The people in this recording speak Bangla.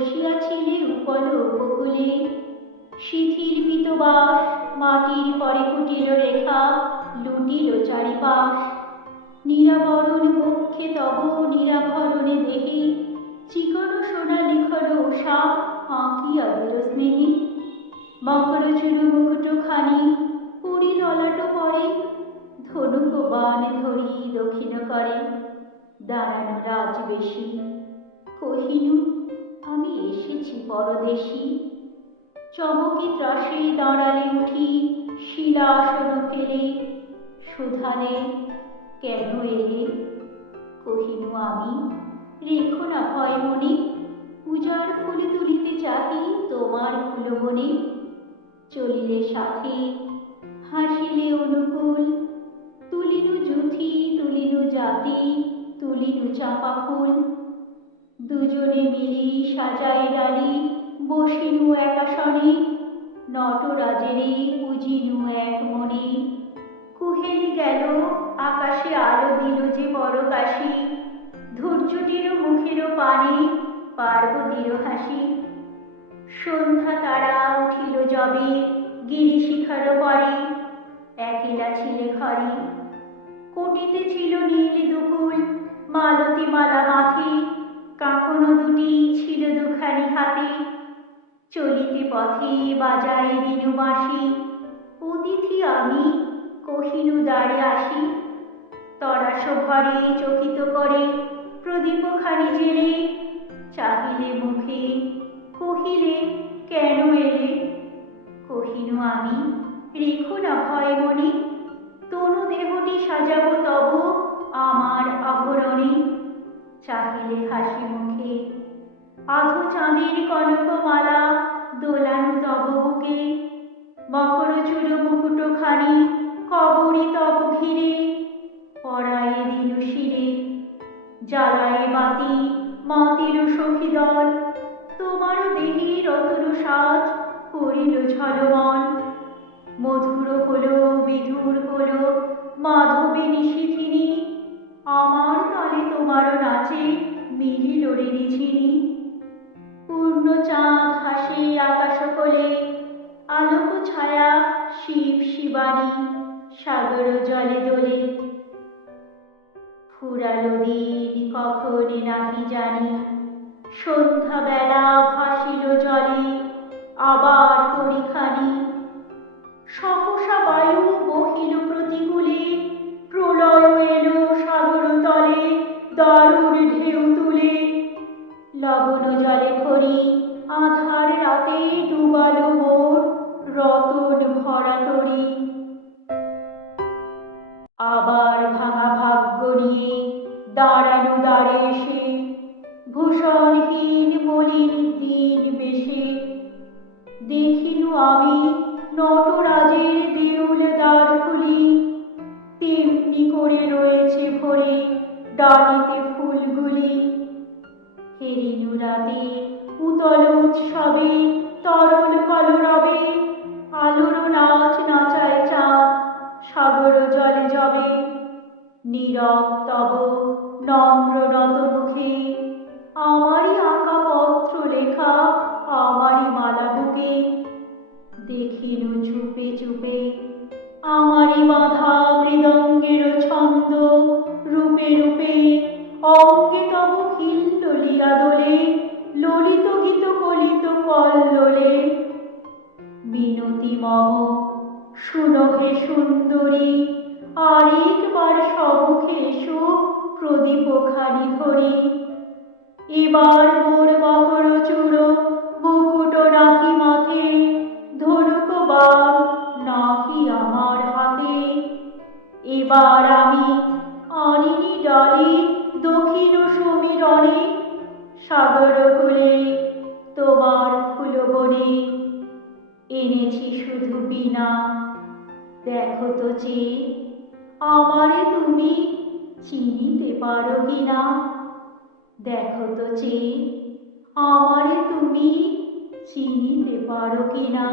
বসিয়াছিলে উপল উপকূলে শিথির পিতবাস মাটির পরে কুটিল রেখা, লুটিল চারিপাশ। নিরাবরণ বক্ষে তব নিরাভরণে দেহি, চিকন সোনালি খর উষা আঁকিয়া দিল স্নেহে। মুকুট খানি পুরী ললাট পরে ধনুক বান ধরি দক্ষিণ করে। দাঁড়ানো রাজবেশী কহিনু আমি এসেছি, পরদেশী। চমকে ত্রাসে দাঁড়ালে উঠি, শিলা শিলাসন ফেলে। সুধালে কেন এলে? কহিনু আমি, রেখো না ভয় মনে। পূজার ফুল তুলিতে চাহি তোমার ফুলবনে। চলিলে সাথে, হাসিলে অনুকূল। তুলিনু জুথি, তুলিনু জাতি, তুলিনু চাপা ফুল। দুজনে মিলি সাজাই ডালি বসিনু একাশনে নটরাজেরে পুজিনু এক মনে। কুহেলি গেল, আকাশে আলো দিল যে পরকাশি। ধৈর্যটির মুখের পানে, পার্বতীর হাসি। সন্ধ্যা তারা উঠিল যবে গিরি শিখর পরে। একেলা ছিলে ঘরে। কোটিতে ছিল নীল দুকুল, মালতী মালা মাথে কাঁকনো দুটি ছিল দুখানি হাতে। চলিতে পথে বাজায় বাঁশি অতিথি আমি কহিনু দ্বারে আসি। তরাস ভরে চকিত করে প্রদীপ খানি জেলে। চাহিলে মুখে, কহিলে, কেন এলে? কহিনু আমি, রেখো না ভয় মনে। তনু দেহটি সাজাবো তব আমার আভরণে চাহিলে হাসি মুখে। আধো চাঁদের কনকমালা দোলানো তব বুকে মকর চুর মুকুট খানি কবরি তব ঘিরে পড়ায়ে দিল শিরে। জ্বালায়ে বাতি মাতির সখী দল তোমার দেহি রতন সাজ করিল ঝলমল। মধুর হলো, বিধুর হলো, মাধবী নিশিথিনী আমার তালে তোমার নাচে মিলিল রে নিঝিনি পূর্ণ চাঁদ হাসে আকাশ কোলে আলোক ছায়া শিব শিবানী সাগর জলে দোলে। ফুরালো দিন কখন নাহি জানি সন্ধ্যা বেলা ভাসিল জলে, আবার তরিখানি। সহসা বায়ু বহিল ভূষণহীন মলিন দিন বেশে। দেখিনু আমি নটরাজের দেউল দ্বার খুলি। তেমনি করে রয়েছে ভরে ডালিতে ফুলগুলি। হেরিনু রাতে উতল উৎসবে, তরল কলরবে, আলোর নাচ নাচায় চাঁদ, সাগর জলে জবে। নীরব তব নম্র নত মুখে বাধা মৃদঙ্গের ছন্দ রূপে রূপে অঙ্গে তব হিল্লোলিয়া দোলে ললিত গীত কলিত কল্লোলে। মিনতি মম সুনহে সুন্দরী আরেকবার সমুখে এসো প্রদীপ খানি ধরি। এবার মোর আমি আনিনি ডালে দক্ষিণ সমীরণে, সাগর কুলে, তোমার ফুলবনে। এনেছি শুধু বিনা দেখো তো চেয়ে আমারে তুমি চিনিতে পারো কিনা? দেখো তো চেয়ে আমারে তুমি চিনিতে পারো কিনা?